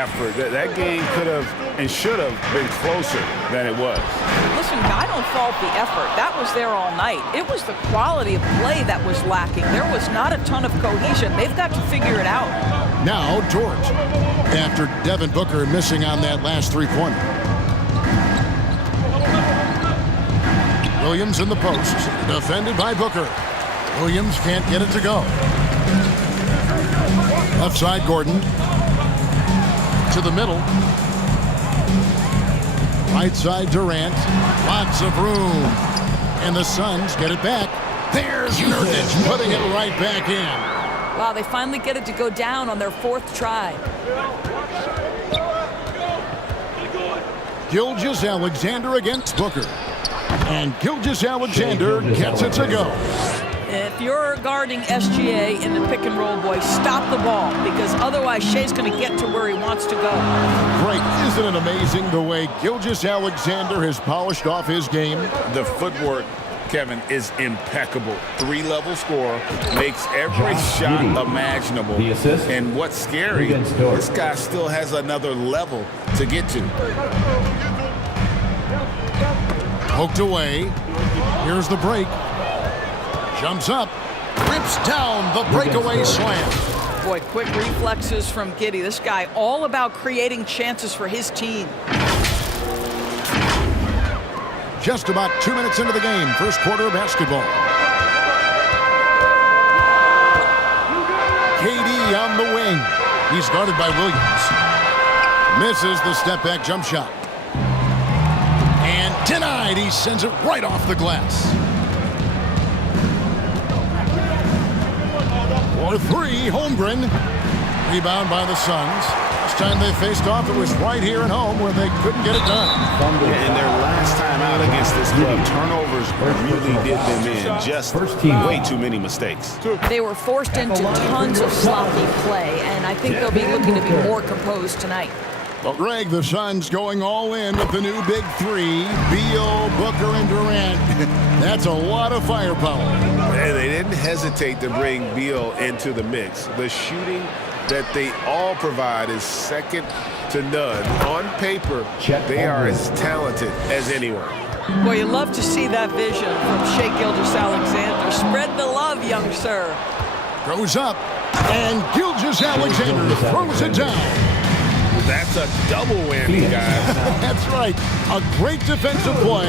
effort. That game could have and should have been closer than it was. Listen, I don't fault the effort. That was there all night. It was the quality of play that was lacking. There was not a ton of cohesion. They've got to figure it out. Now George, after Devin Booker missing on that last three-pointer. Williams in the post, defended by Booker. Williams can't get it to go. Left side, Gordon. To the middle. Right side, Durant. Lots of room. And the Suns get it back. There's Nurkic putting it right back in. Wow, they finally get it to go down on their fourth try. Gilgeous-Alexander against Booker. And Gilgeous-Alexander gets it to go. If you're guarding SGA in the pick and roll, boy, stop the ball, because otherwise Shea's going to get to where he wants to go. Great. Isn't it amazing the way Gilgeous-Alexander has polished off his game? The footwork, Kevin, is impeccable. Three-level scorer, makes every shot imaginable. And what's scary, this guy still has another level to get to. Poked away. Here's the break. Jumps up. Rips down the breakaway slam. Boy, quick reflexes from Giddey. This guy all about creating chances for his team. Just about 2 minutes into the game. First quarter of basketball. KD on the wing. He's guarded by Williams. Misses the step-back jump shot. And denied. He sends it right off the glass. For three, Holmgren. Rebound by the Suns. Last time they faced off, it was right here at home where they couldn't get it done. And their last time out against this club, turnovers really did them in. Just way too many mistakes. They were forced into tons of sloppy play, and I think they'll be looking to be more composed tonight. Well, Greg, the Suns going all in with the new big three. Beal, Booker, and Durant. That's a lot of firepower. And they didn't hesitate to bring Beal into the mix. The shooting that they all provide is second to none. On paper, they are as talented as anyone. Boy, you love to see that vision from Shai Gilgeous-Alexander. Spread the love, young sir. Goes up, and Gilgeous-Alexander throws it down. That's a double whammy, guys. That's right. A great defensive play,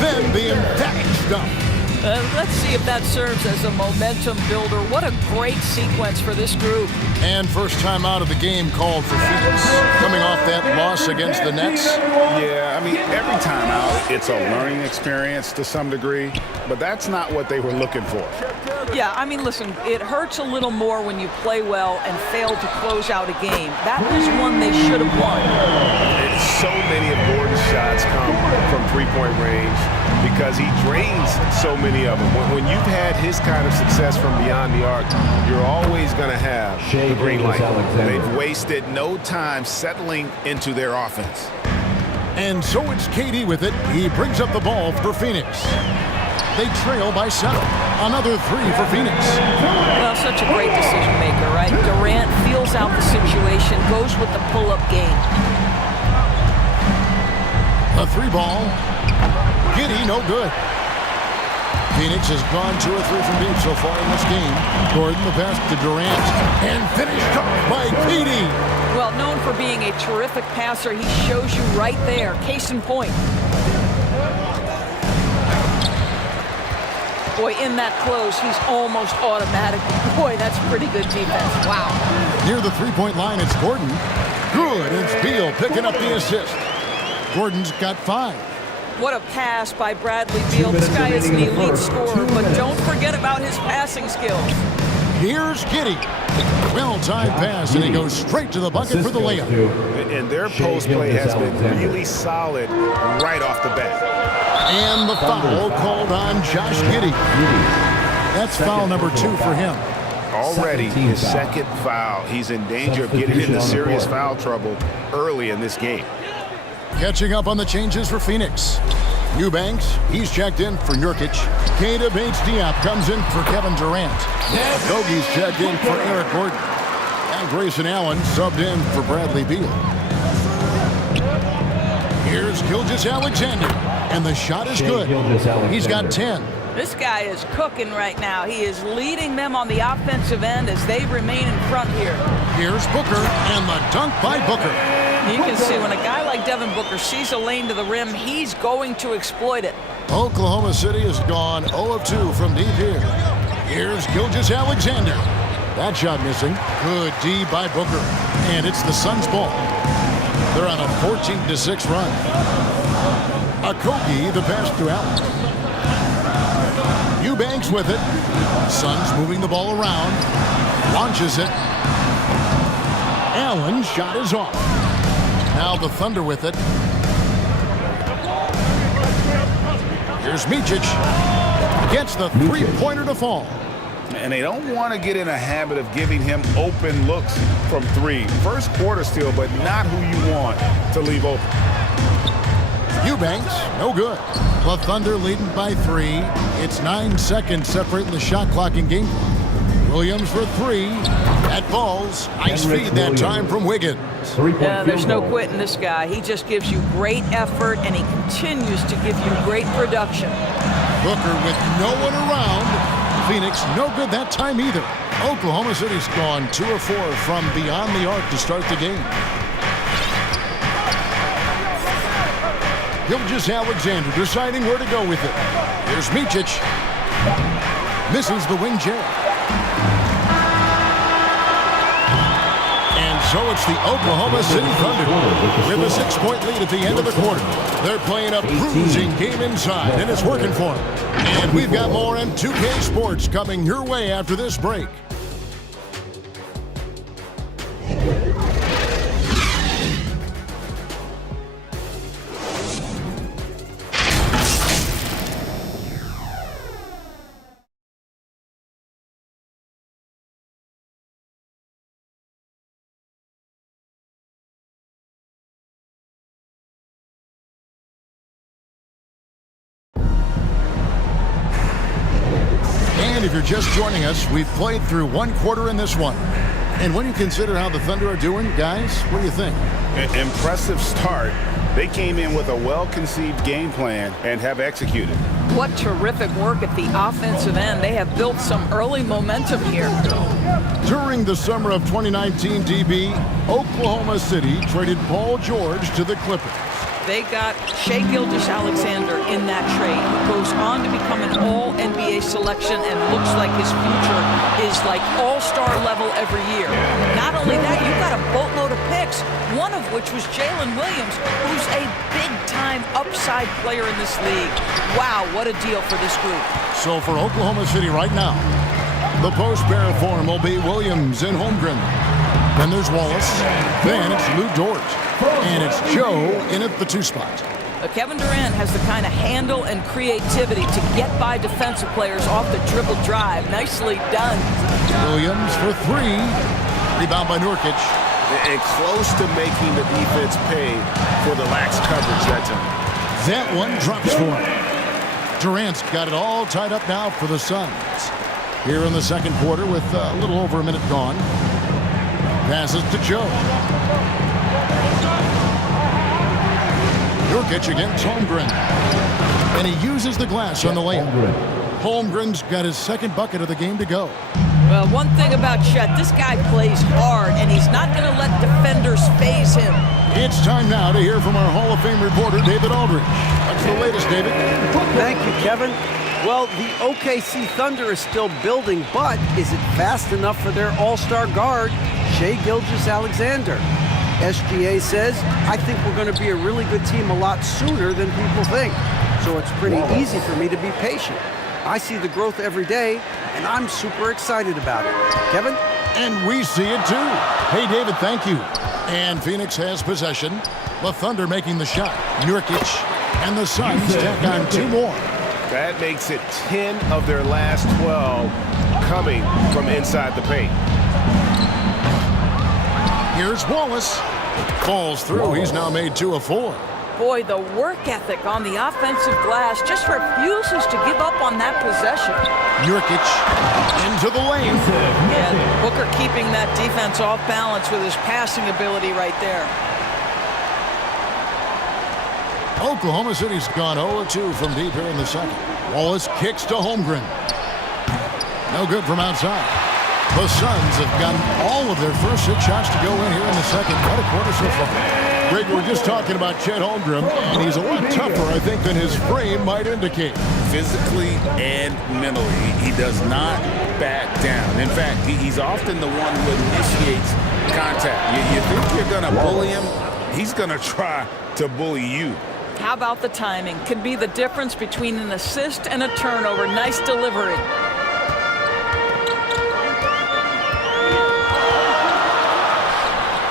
then the emphatic stuff. Let's see if that serves as a momentum builder. What a great sequence for this group. And first time out of the game called for Phoenix. Coming off that loss against the Nets. Yeah, I mean, every time out, it's a learning experience to some degree, but that's not what they were looking for. Yeah, I mean, listen, it hurts a little more when you play well and fail to close out a game. That was one they should have won. And so many of Gordon's shots come from three-point range because he drains so many of them. When you've had his kind of success from beyond the arc, you're always going to have the green light. They've wasted no time settling into their offense. And so it's KD with it. He brings up the ball for Phoenix. They trail by 7. Another three for Phoenix. Well, such a great decision maker, right? Durant feels out the situation, goes with the pull-up game. A three ball. Giddey, no good. Phoenix has gone 2 or 3 from deep so far in this game. Gordon, the pass to Durant, and finished up by KD. Well, known for being a terrific passer, he shows you right there. Case in point. Boy, in that close, he's almost automatic. Boy, that's pretty good defense. Wow. Near the three-point line, it's Gordon. Good. It's Beal picking up the assist. Gordon's got 5. What a pass by Bradley Beal. This guy is an elite scorer, but don't forget about his passing skills. Here's Giddey. Well-timed pass, and he goes straight to the bucket for the layup. And their post play has been really solid right off the bat. And the foul called on Josh Giddey. That's foul number 2 for him. Already his second foul. He's in danger of getting into serious foul trouble early in this game. Catching up on the changes for Phoenix. Eubanks, he's checked in for Nurkic. Keita Bates-Diop comes in for Kevin Durant. Gogie's checked in for Eric Gordon. Grayson Allen subbed in for Bradley Beal. Here's Gilgeous-Alexander, and the shot is good. He's got 10. This guy is cooking right now. He is leading them on the offensive end as they remain in front here. Here's Booker, and the dunk by Booker. You can see when a guy like Devin Booker sees a lane to the rim, he's going to exploit it. Oklahoma City has gone 0 of 2 from deep here. Here's Gilgeous-Alexander. That shot missing. Good D by Booker. And it's the Suns' ball. They're on a 14-6 run. Okogie, the pass to Allen. Eubanks with it. Suns moving the ball around. Launches it. Allen's shot is off. Now the Thunder with it. Here's Micic. Gets the three-pointer to fall. And they don't want to get in a habit of giving him open looks from three. First quarter still, but not who you want to leave open. Eubanks, no good. The Thunder leading by 3. It's 9 seconds separating the shot clock and game clock. Williams for 3. That falls. Nice feed that time from Wiggins. Yeah, there's no quitting this guy. He just gives you great effort, and he continues to give you great production. Booker with no one around. Phoenix no good that time either. Oklahoma City's gone 2 of 4 from beyond the arc to start the game. Gilgeous-Alexander deciding where to go with it. Here's Micic. Misses the wing jab. And so it's the Oklahoma City Thunder with a 6-point lead at the end of the quarter. They're playing a bruising game inside, and it's working for them. And we've got more M2K Sports coming your way after this break. And if you're just joining us, we've played through 1 quarter in this one. And when you consider how the Thunder are doing, guys, what do you think? An impressive start. They came in with a well-conceived game plan and have executed. What terrific work at the offensive end. They have built some early momentum here. During the summer of 2019, DB, Oklahoma City traded Paul George to the Clippers. They got Shai Gilgeous-Alexander in that trade, who goes on to become an all-NBA selection and looks like his future is like all-star level every year. Not only that, you've got a boatload of picks, one of which was Jalen Williams, who's a big-time upside player in this league. Wow, what a deal for this group. So for Oklahoma City right now, the post-pair form will be Williams and Holmgren. Then there's Wallace. Then it's Lou Dort. And it's Joe in at the 2 spot. Kevin Durant has the kind of handle and creativity to get by defensive players off the dribble drive. Nicely done. Williams for 3. Rebound by Nurkic. And close to making the defense pay for the lax coverage that time. That one drops for him. Durant's got it all tied up now for the Suns. Here in the second quarter with a little over a minute gone. Passes to Joe. Nurkic against Holmgren. And he uses the glass on the layup. Holmgren's got his second bucket of the game to go. Well, one thing about Chet, this guy plays hard, and he's not going to let defenders faze him. It's time now to hear from our Hall of Fame reporter, David Aldridge. What's the latest, David? Thank you, Kevin. Well, the OKC Thunder is still building, but is it fast enough for their all-star guard, Shai Gilgeous-Alexander? SGA says, I think we're going to be a really good team a lot sooner than people think. So it's pretty easy for me to be patient. I see the growth every day, and I'm super excited about it. Kevin? And we see it too. Hey, David, thank you. And Phoenix has possession. The Thunder making the shot. Nurkic and the Suns tack on 2 more. That makes it 10 of their last 12 coming from inside the paint. Here's Wallace. Falls through. He's now made 2 of 4. Boy, the work ethic on the offensive glass just refuses to give up on that possession. Nurkic into the lane. Yeah, Booker keeping that defense off balance with his passing ability right there. Oklahoma City's gone 0-2 from deep here in the second. Wallace kicks to Holmgren. No good from outside. The Suns have gotten all of their first 6 shots to go in here in the second. What a quarter so far. Greg, we're just talking about Chet Holmgren, and he's a lot tougher, I think, than his frame might indicate. Physically and mentally, he does not back down. In fact, he's often the one who initiates contact. You think you're going to bully him? He's going to try to bully you. How about the timing? Could be the difference between an assist and a turnover. Nice delivery.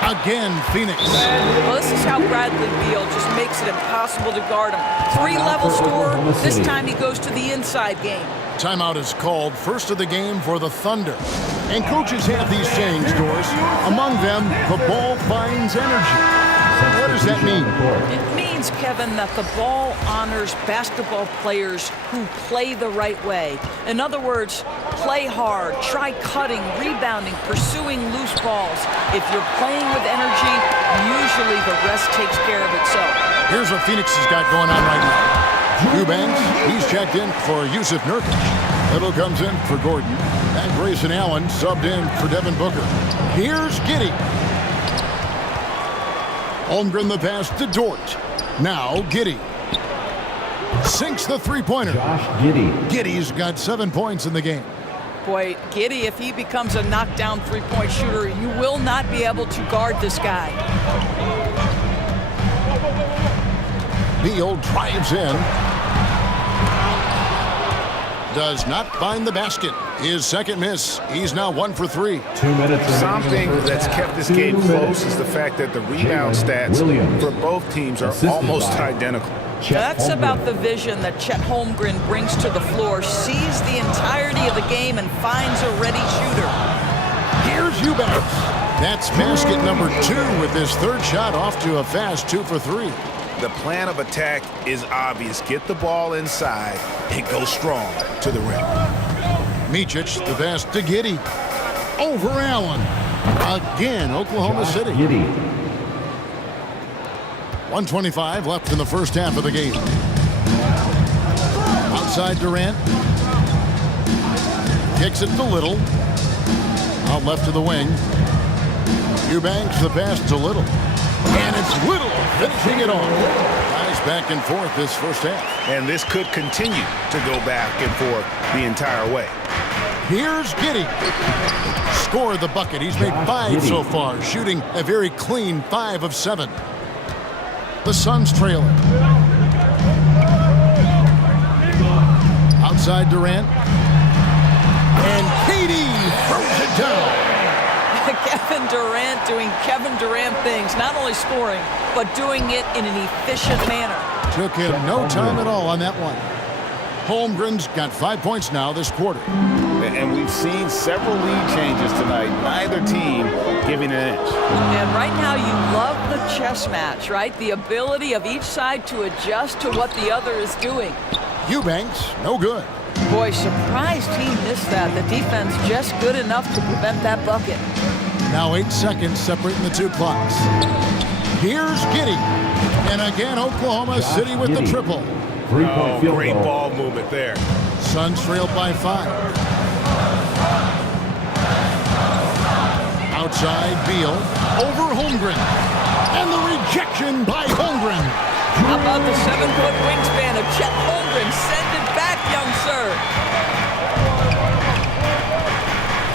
Again, Phoenix. Well, this is how Bradley Beal just makes it impossible to guard him. 3-level scorer. This time he goes to the inside game. Timeout is called, first of the game for the Thunder. And coaches have these sayings, Doris. Among them, the ball finds energy. What does that mean? It means, Kevin, that the ball honors basketball players who play the right way. In other words, play hard, try cutting, rebounding, pursuing loose balls. If you're playing with energy, usually the rest takes care of itself. Here's what Phoenix has got going on right now. Eubanks, he's checked in for Yusuf Nurkic. Little comes in for Gordon. And Grayson Allen subbed in for Devin Booker. Here's Giddey. Holmgren the pass to Dort. Now Giddey. Sinks the three-pointer. Josh Giddey. Giddey's got 7 points in the game. Boy, Giddey, if he becomes a knockdown three-point shooter, you will not be able to guard this guy. Beal drives in. Does not find the basket. His second miss. He's now 1 for 3. 2 minutes. Something that's kept this game close is the fact that the rebound stats for both teams are almost identical. That's about the vision that Chet Holmgren brings to the floor, sees the entirety of the game and finds a ready shooter. Here's Eubanks. That's basket number 2 with his third shot off to a fast 2 for 3. The plan of attack is obvious. Get the ball inside and go strong to the rim. Micic, the pass to Giddey. Over Allen. Again, Oklahoma City. Giddey. 1:25 left in the first half of the game. Outside Durant. Kicks it to Little. Out left to the wing. Eubanks the pass to Little. And it's Little finishing it off. Guys back and forth this first half. And this could continue to go back and forth the entire way. Here's Giddey. Scored the bucket. He's made 5 so far, shooting a very clean 5 of 7. The Suns trailing. Outside Durant. And KD throws it down. Kevin Durant doing Kevin Durant things, not only scoring, but doing it in an efficient manner. Took him no time at all on that one. Holmgren's got 5 points now this quarter. And we've seen several lead changes tonight. Neither team giving an inch. And right now you love the chess match, right? The ability of each side to adjust to what the other is doing. Eubanks, no good. Boy, surprised he missed that. The defense just good enough to prevent that bucket. Now 8 seconds separating the 2 clocks. Here's Giddey. And again, Oklahoma City with the triple. 3-point field Great goal. ball movement there. Suns trailed by 5. Outside, Beal. Over Holmgren. And the rejection by Holmgren. How about the 7-foot wingspan of Chet Holmgren? Send it back, young sir.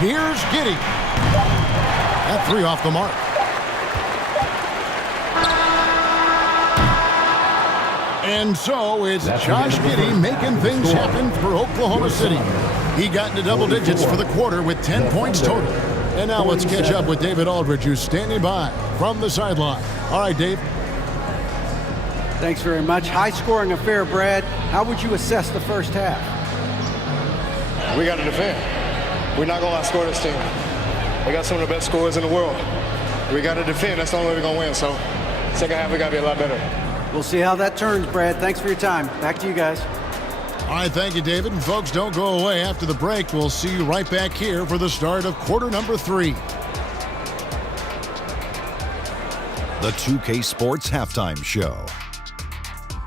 Here's Giddey. That 3 off the mark. And so it's Josh Giddey making things happen for Oklahoma City. He got into double digits for the quarter with 10 points total. And now let's catch up with David Aldridge, who's standing by from the sideline. All right, Dave. Thanks very much. High-scoring affair, Brad. How would you assess the first half? We got to defend. We're not going to outscore this team. We got some of the best scorers in the world. We got to defend. That's the only way we're going to win. So second half, we got to be a lot better. We'll see how that turns, Brad. Thanks for your time. Back to you guys. All right, thank you, David. And folks, don't go away. After the break, we'll see you right back here for the start of quarter number 3. The 2K Sports Halftime Show.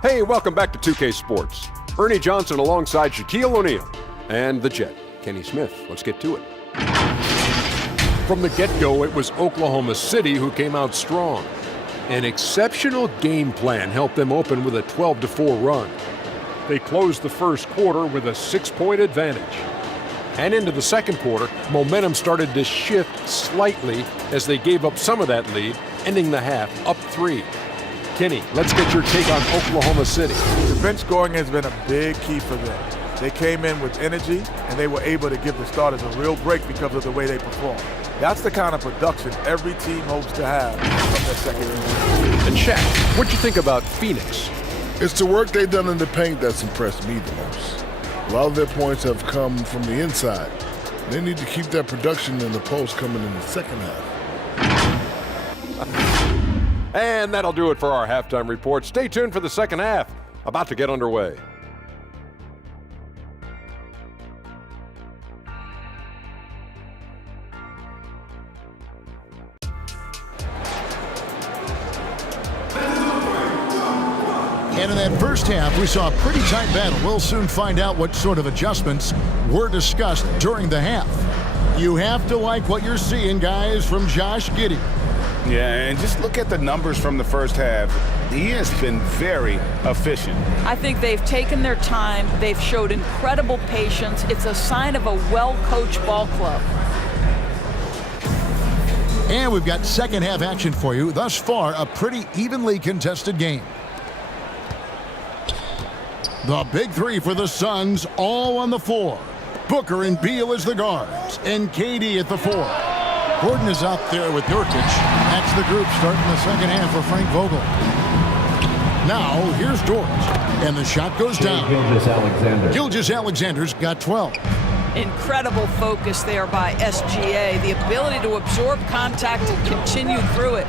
Hey, welcome back to 2K Sports. Ernie Johnson alongside Shaquille O'Neal and the Jet, Kenny Smith. Let's get to it. From the get-go, it was Oklahoma City who came out strong. An exceptional game plan helped them open with a 12-4 run. They closed the first quarter with a 6-point advantage. And into the second quarter, momentum started to shift slightly as they gave up some of that lead, ending the half up 3. Kenny, let's get your take on Oklahoma City. The bench scoring has been a big key for them. They came in with energy, and they were able to give the starters a real break because of the way they performed. That's the kind of production every team hopes to have from their second unit. And Shaq, what'd you think about Phoenix? It's the work they've done in the paint that's impressed me the most. A lot of their points have come from the inside. They need to keep that production in the post coming in the second half. And that'll do it for our halftime report. Stay tuned for the second half. About to get underway. And in that first half, we saw a pretty tight battle. We'll soon find out what sort of adjustments were discussed during the half. You have to like what you're seeing, guys, from Josh Giddey. Yeah, and just look at the numbers from the first half. He has been very efficient. I think they've taken their time. They've showed incredible patience. It's a sign of a well-coached ball club. And we've got second half action for you. Thus far, a pretty evenly contested game. The big 3 for the Suns, all on the floor. Booker and Beal as the guards, and KD at the 4. Gordon is out there with Nurkic. That's the group starting the second half for Frank Vogel. Now, here's George, and the shot goes down. Gilgeous-Alexander's got 12. Incredible focus there by SGA. The ability to absorb contact and continue through it.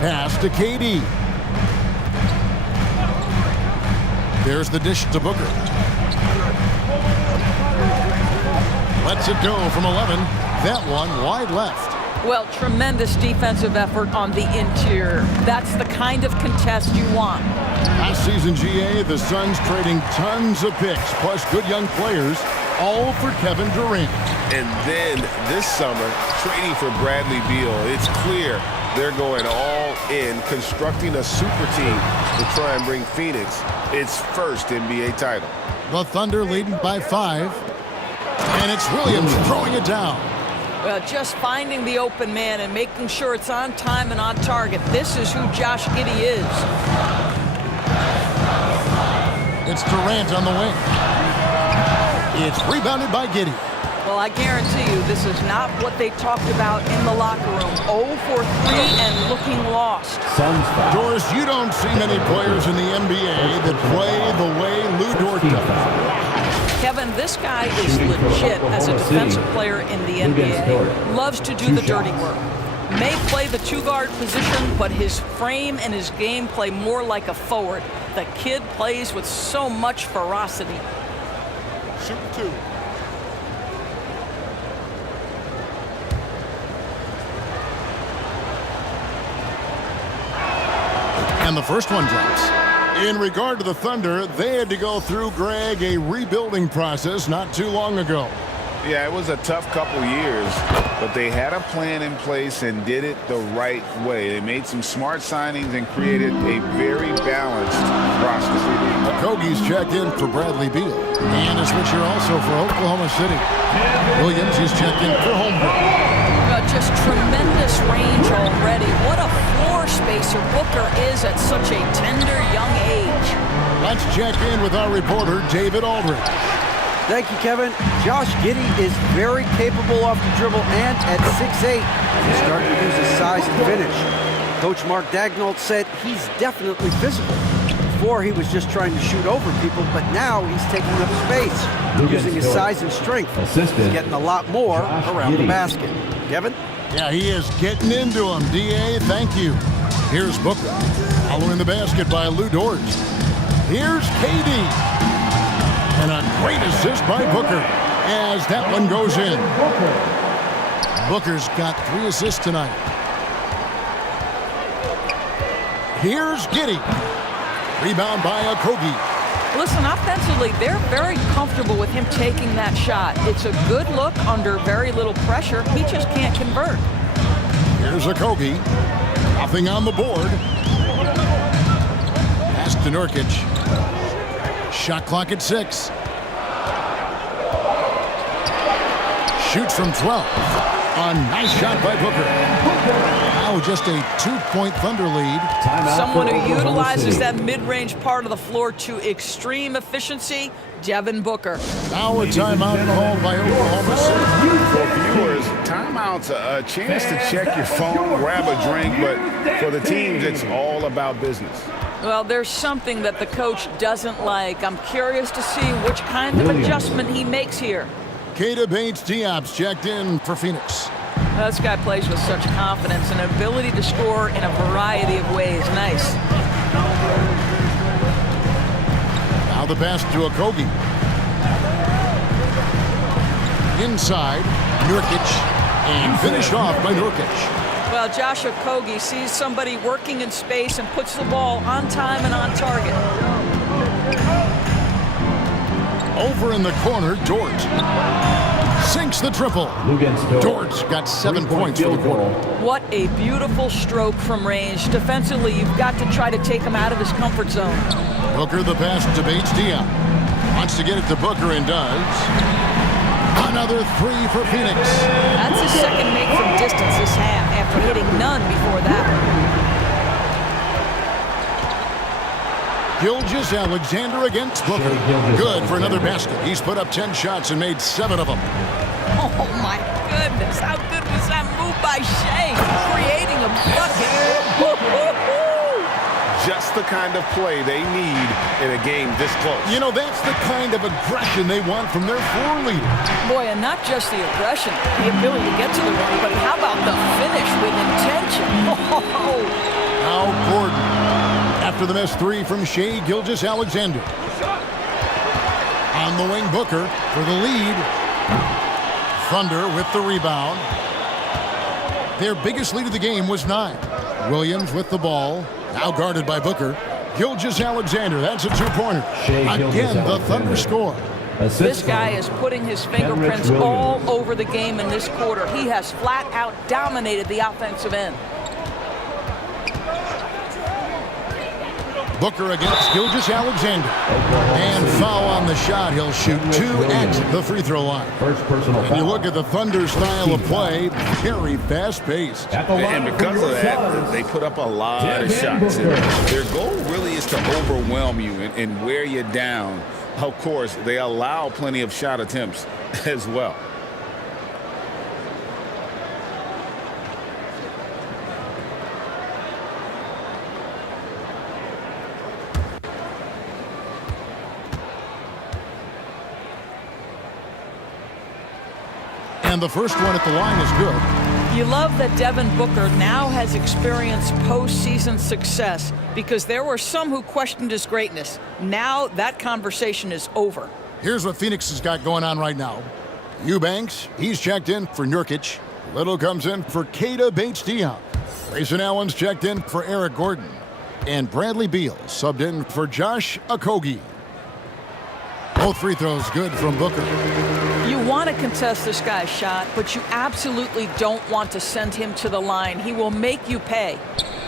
Pass to KD. There's the dish to Booker. Lets it go from 11. That one wide left. Well, tremendous defensive effort on the interior. That's the kind of contest you want. Last season, GA, the Suns trading tons of picks, plus good young players, all for Kevin Durant. And then this summer, trading for Bradley Beal. It's clear they're going all in, constructing a super team to try and bring Phoenix its first NBA title. The Thunder leading by 5. And it's Williams throwing it down. Well, just finding the open man and making sure it's on time and on target. This is who Josh Giddey is. It's Durant on the wing. It's rebounded by Giddey. Well, I guarantee you this is not what they talked about in the locker room. 0 for 3 and looking lost. Doris, you don't see many players in the NBA that play the way Lou Dort does. Kevin, this guy is legit as a defensive player in the NBA. Loves to do the dirty work. May play the 2-guard position, but his frame and his game play more like a forward. The kid plays with so much ferocity. Shoot 2. And the first one drops. In regard to the Thunder, they had to go through, Greg, a rebuilding process not too long ago. Yeah, it was a tough couple years, but they had a plan in place and did it the right way. They made some smart signings and created a very balanced roster. Okogie's checked in for Bradley Beal. And a switcher also for Oklahoma City. Williams is checked in for Holmgren. Just tremendous range already. What a floor spacer Booker is at such a tender young age. Let's check in with our reporter, David Aldridge. Thank you, Kevin. Josh Giddey is very capable off the dribble and at 6'8", he's starting to use his size and finish. Coach Mark Daigneault said he's definitely physical. Before he was just trying to shoot over people, but now he's taking up space, using his size and strength. He's getting a lot more around the basket. Kevin? Yeah, he is getting into him. D.A., thank you. Here's Booker. Following the basket by Lou Dort. Here's KD. And a great assist by Booker as that one goes in. Booker's got 3 assists tonight. Here's Giddey. Rebound by Okogie. Listen, offensively, they're very comfortable with him taking that shot. It's a good look under very little pressure. He just can't convert. Here's Okogie. Nothing on the board. Pass to Nurkic. Shot clock at 6. Shoots from 12. A nice shot by Booker. Now just a 2-point Thunder lead. Someone who utilizes that mid-range part of the floor to extreme efficiency, Devin Booker. Now a timeout called by Oklahoma City. For viewers, timeout's a chance to check your phone, grab a drink, but for the teams, it's all about business. Well, there's something that the coach doesn't like. I'm curious to see which kind of adjustment he makes here. Keita Bates-Diop's checked in for Phoenix. This guy plays with such confidence and ability to score in a variety of ways. Nice. Now the pass to Okogie. Inside, Nurkic, and finished off by Nurkic. Well, Josh Okogie sees somebody working in space and puts the ball on time and on target. Over in the corner, Dort sinks the triple. Dort's got 7 points for the quarter. What a beautiful stroke from range. Defensively, you've got to try to take him out of his comfort zone. Booker the pass to Bates-Diop. Wants to get it to Booker and does. Another 3 for Phoenix. That's his second make from distance this half after hitting none before that. Gilgeous-Alexander against Booker. Good for another basket. He's put up 10 shots and made 7 of them. Oh, my goodness. How good was that move by Shea? Creating a bucket. Just the kind of play they need in a game this close. You know, that's the kind of aggression they want from their floor leader. Boy, and not just the aggression, the ability to get to the rim, but how about the finish with intention? Now Gordon. After the missed 3 from Shea Gilgeous-Alexander. On the wing, Booker for the lead. Thunder with the rebound. Their biggest lead of the game was 9. Williams with the ball. Now guarded by Booker. Gilgeous-Alexander, that's a 2-pointer. Again, the Thunder score. This guy is putting his fingerprints all over the game in this quarter. He has flat out dominated the offensive end. Booker against Gilgeous-Alexander. And foul on the shot. He'll shoot 2 at the free throw line. And you look at the Thunder style of play, very fast-paced. And because of that, they put up a lot of shots. Their goal really is to overwhelm you and wear you down. Of course, they allow plenty of shot attempts as well. And the first one at the line is good. You love that Devin Booker now has experienced postseason success because there were some who questioned his greatness. Now that conversation is over. Here's what Phoenix has got going on right now. Eubanks, he's checked in for Nurkic. Little comes in for Keita Bates-Diop. Grayson Allen's checked in for Eric Gordon. And Bradley Beal subbed in for Josh Okogie. Both free throws good from Booker. You want to contest this guy's shot, but you absolutely don't want to send him to the line. He will make you pay.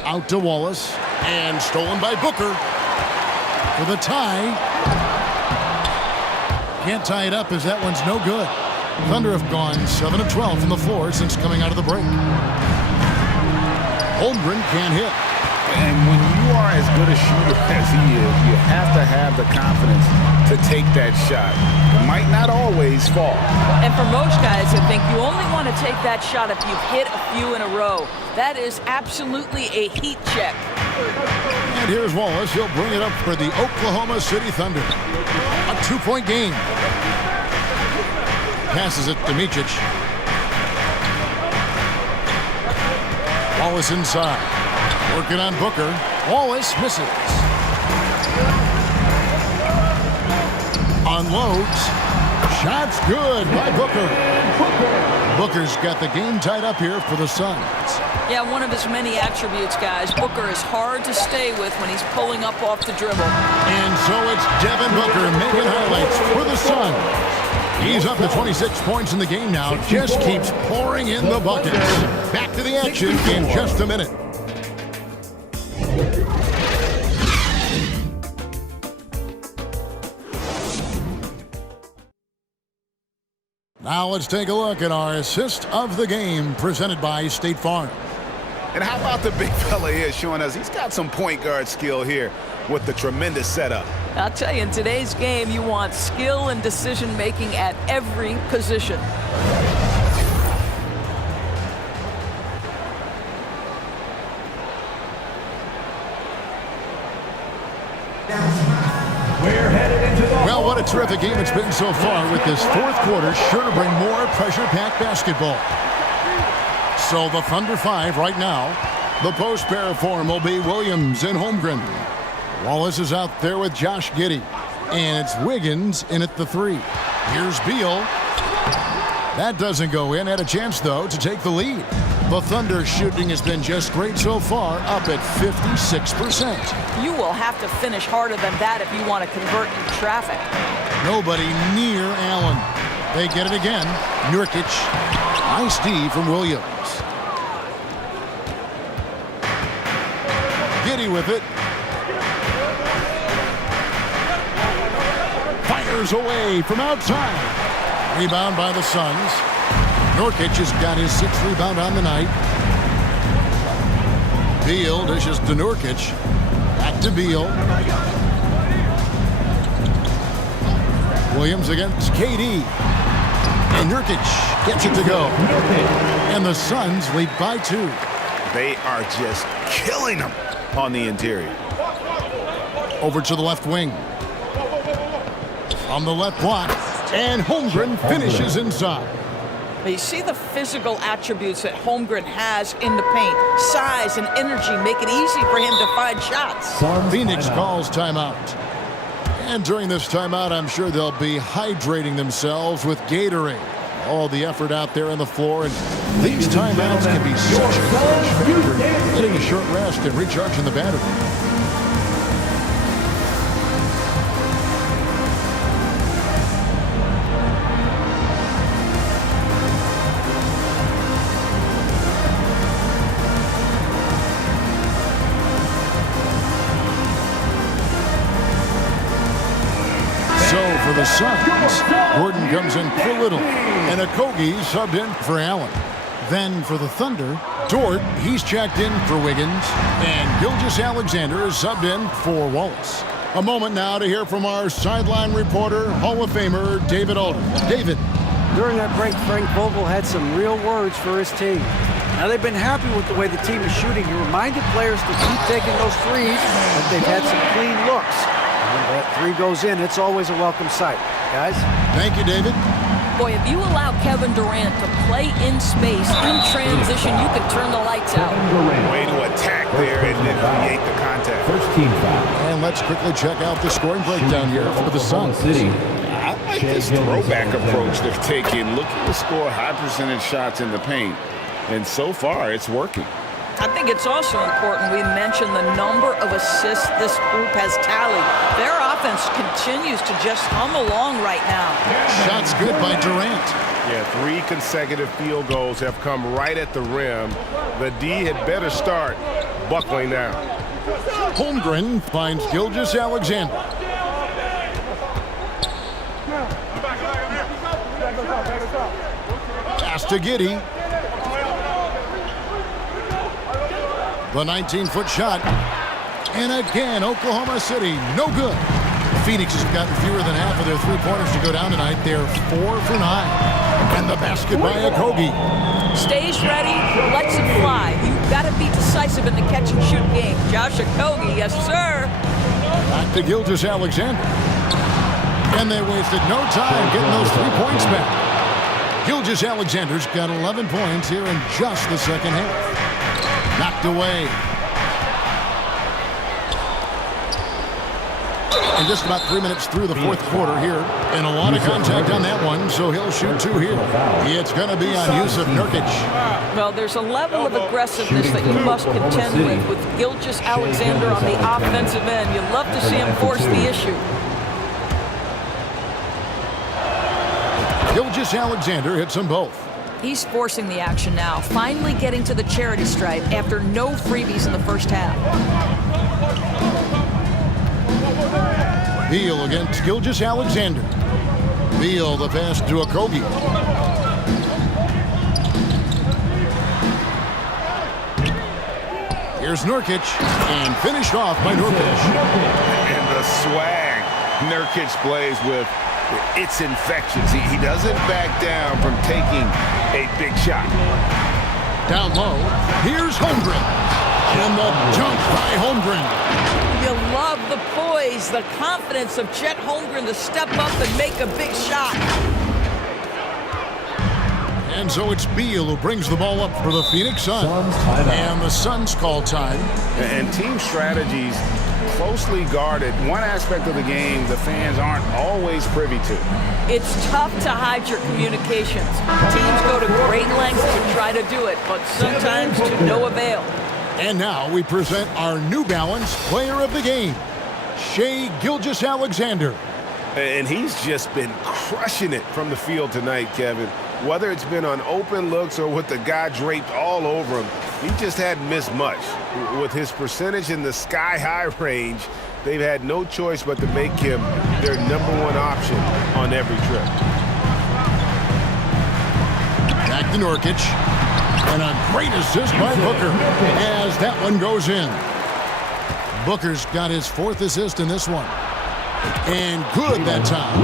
Out to Wallace, and stolen by Booker for the tie. Can't tie it up as that one's no good. Thunder have gone 7 of 12 from the floor since coming out of the break. Holmgren can't hit. And when you are as good a shooter as he is, you have to have the confidence to take that shot. It might not always fall. And for most guys, I think you only want to take that shot if you've hit a few in a row. That is absolutely a heat check. And here's Wallace. He'll bring it up for the Oklahoma City Thunder. A 2-point game. Passes it to Micic. Wallace inside. Working on Booker. Wallace misses. Unloads. Shot's good by Booker. Booker's got the game tied up here for the Suns. Yeah, one of his many attributes, guys. Booker is hard to stay with when he's pulling up off the dribble. And so it's Devin Booker making highlights for the Suns. He's up to 26 points in the game now. Just keeps pouring in the buckets. Back to the action in just a minute. Now let's take a look at our assist of the game presented by State Farm. And how about the big fella here showing us he's got some point guard skill here with the tremendous setup. I'll tell you, in today's game, you want skill and decision-making at every position. Well, what a terrific game it's been so far, with this fourth quarter sure to bring more pressure-packed basketball. So the Thunder 5 right now. The post pair form will be Williams and Holmgren. Wallace is out there with Josh Giddey. And it's Wiggins in at the 3. Here's Beal. That doesn't go in. Had a chance, though, to take the lead. The Thunder shooting has been just great so far, up at 56%. You will have to finish harder than that if you want to convert in traffic. Nobody near Allen. They get it again. Nurkic. Nice D from Williams. Giddey with it. Fires away from outside. Rebound by the Suns. Nurkic has got his 6th rebound on the night. Beal dishes to Nurkic. Back to Beal. Williams against KD. And Nurkic gets it to go. And the Suns lead by 2. They are just killing them on the interior. Over to the left wing. On the left block. And Holmgren finishes inside. You see the physical attributes that Holmgren has in the paint. Size and energy make it easy for him to find shots. Phoenix calls timeout. And during this timeout, I'm sure they'll be hydrating themselves with Gatorade. All the effort out there on the floor. And these timeouts can be such a clutch factor. Getting a short rest and recharging the battery. For the Suns, Gordon comes in for Little, and Okogie subbed in for Allen. Then for the Thunder, Dort, he's checked in for Wiggins, and Gilgeous-Alexander is subbed in for Wallace. A moment now to hear from our sideline reporter, Hall of Famer David Alden. David. During that break, Frank Vogel had some real words for his team. Now, they've been happy with the way the team is shooting. He reminded players to keep taking those threes, but they've had some clean looks. When that 3 goes in, it's always a welcome sight. Guys? Thank you, David. Boy, if you allow Kevin Durant to play in space, in transition, you can turn the lights out. Way to attack there and then create the contact. First team foul. And let's quickly check out the scoring breakdown here for the Suns. I like this throwback approach they're taking, looking to score high percentage shots in the paint. And so far, it's working. I think it's also important we mention the number of assists this group has tallied. Their offense continues to just hum along right now. Shots good by Durant. Yeah, 3 consecutive field goals have come right at the rim. The D had better start buckling down. Holmgren finds Gilgeous-Alexander. Pass to Giddey. The 19-foot shot. And again, Oklahoma City, no good. Phoenix has gotten fewer than half of their three-pointers to go down tonight. They're 4 for 9. And the basket by Okogie. Stays ready, lets it fly. You've got to be decisive in the catch-and-shoot game. Josh Okogie, yes, sir. Back to Gilgeous-Alexander. And they wasted no time getting those 3 points back. Gilgeous-Alexander's got 11 points here in just the second half. Knocked away. And just about 3 minutes through the fourth quarter here. And a lot of contact on that one, so he'll shoot 2 here. It's going to be on Yusuf Nurkic. Well, there's a level of aggressiveness that you must contend with Gilgeous-Alexander on the offensive end. You love to see him force the issue. Gilgeous-Alexander hits them both. He's forcing the action now, finally getting to the charity stripe after no freebies in the first half. Beal against Gilgeous-Alexander. Beal the pass to Okogie. Here's Nurkic, and finished off by Nurkic. And the swag Nurkic plays with, it's infectious. He doesn't back down from taking a big shot. Down low, here's Holmgren. And the dunk by Holmgren. You love the poise, the confidence of Chet Holmgren to step up and make a big shot. And so it's Beal who brings the ball up for the Phoenix Suns. And the Suns call time. And team strategies closely guarded. One aspect of the game the fans aren't always privy to. It's tough to hide your communications. Teams go to great lengths to try to do it, but sometimes to no avail. And now we present our New Balance player of the game, Shai Gilgeous-Alexander. And he's just been crushing it from the field tonight, Kevin. Whether it's been on open looks or with the guy draped all over him, he just hadn't missed much. With his percentage in the sky-high range, they've had no choice but to make him their #1 option on every trip. Back to Nurkic. And a great assist by Booker as that one goes in. Booker's got his 4th assist in this one. And good that time.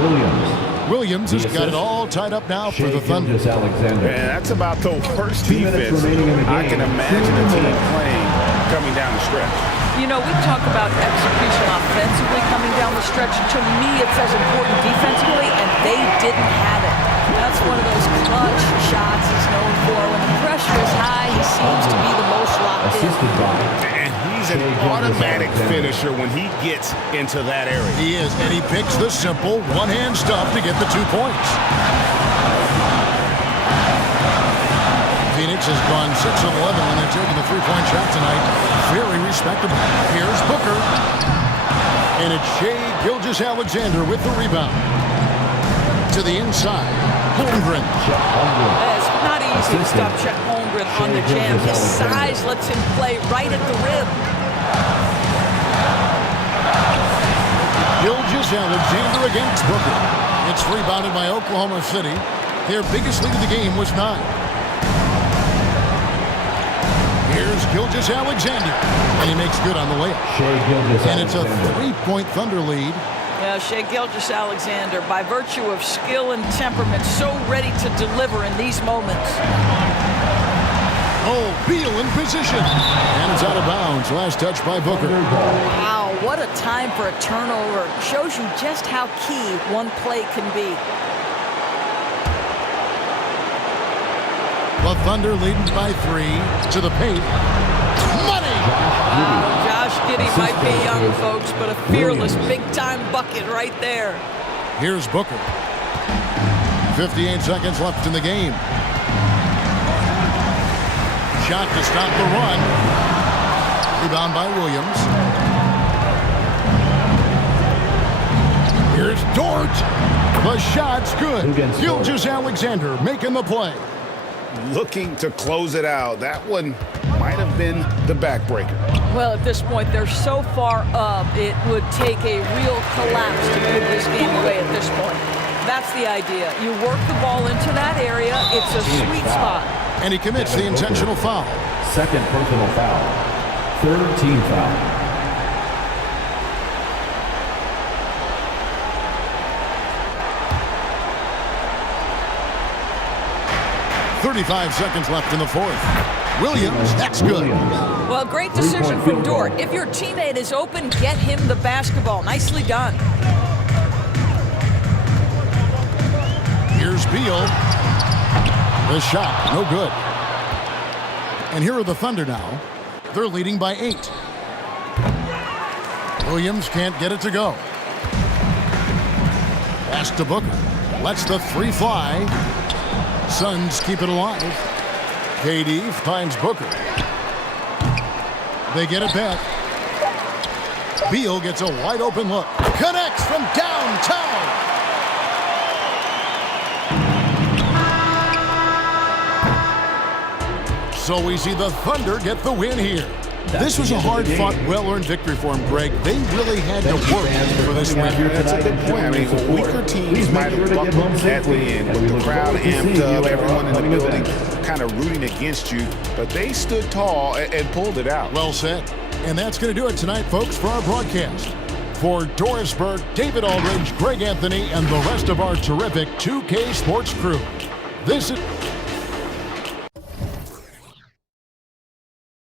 Williams has got it all tied up now for the Thunder. Man, that's about the worst defense I can imagine a team playing coming down the stretch. You know, we talk about execution offensively coming down the stretch. To me, it's as important defensively, and they didn't have it. That's one of those clutch shots he's known for. When the pressure is high, he seems to be the most locked in. And he's an automatic finisher when he gets into that area. He is, and he picks the simple one-hand stuff to get the 2 points. Phoenix has gone 6 of 11 when they're taking the 3-point shot tonight. Very respectable. Here's Booker. And it's Shai Gilgeous-Alexander with the rebound. To the inside, Holmgren. It's not easy to stop Chet Holmgren on the jam. His size lets him play right at the rim. Gilgeous-Alexander against Booker. It's rebounded by Oklahoma City. Their biggest lead of the game was 9. Here's Gilgeous-Alexander, and he makes good on the layup. And it's a 3-point Thunder lead. Yeah, Shai Gilgeous-Alexander, by virtue of skill and temperament, so ready to deliver in these moments. Oh, Beal in position. And it's out of bounds. Last touch by Booker. Wow, what a time for a turnover. Shows you just how key one play can be. The Thunder leading by 3 to the paint. Money! Josh Giddey might be young, folks, but a fearless big-time bucket right there. Here's Booker. 58 seconds left in the game. Shot to stop the run. Rebound by Williams. Here's Dort. The shot's good. Gilgeous-Alexander making the play. Looking to close it out. That one might have been the backbreaker. Well, at this point, they're so far up, it would take a real collapse to give this game away at this point. That's the idea. You work the ball into that area. It's a sweet spot. And he commits the intentional foul. Second personal foul. Third team foul. 35 seconds left in the 4th. Williams, that's good. Well, great decision from Dort. If your teammate is open, get him the basketball. Nicely done. Here's Beal. The shot, no good. And here are the Thunder now. They're leading by 8. Williams can't get it to go. Pass to Booker. Lets the three fly. Suns keep it alive. KD finds Booker. They get it back. Beal gets a wide open look. Connects from downtown. So we see the Thunder get the win here. This was a hard-fought, well-earned victory for them, Greg. They really had to work for this win. That's a good point. I mean, weaker teams might have buckled at the end with the crowd amped up, everyone in the building kind of rooting against you, but they stood tall and pulled it out. Well said. And that's going to do it tonight, folks, for our broadcast. For Doris Burke, David Aldridge, Greg Anthony, and the rest of our terrific 2K Sports crew. This is...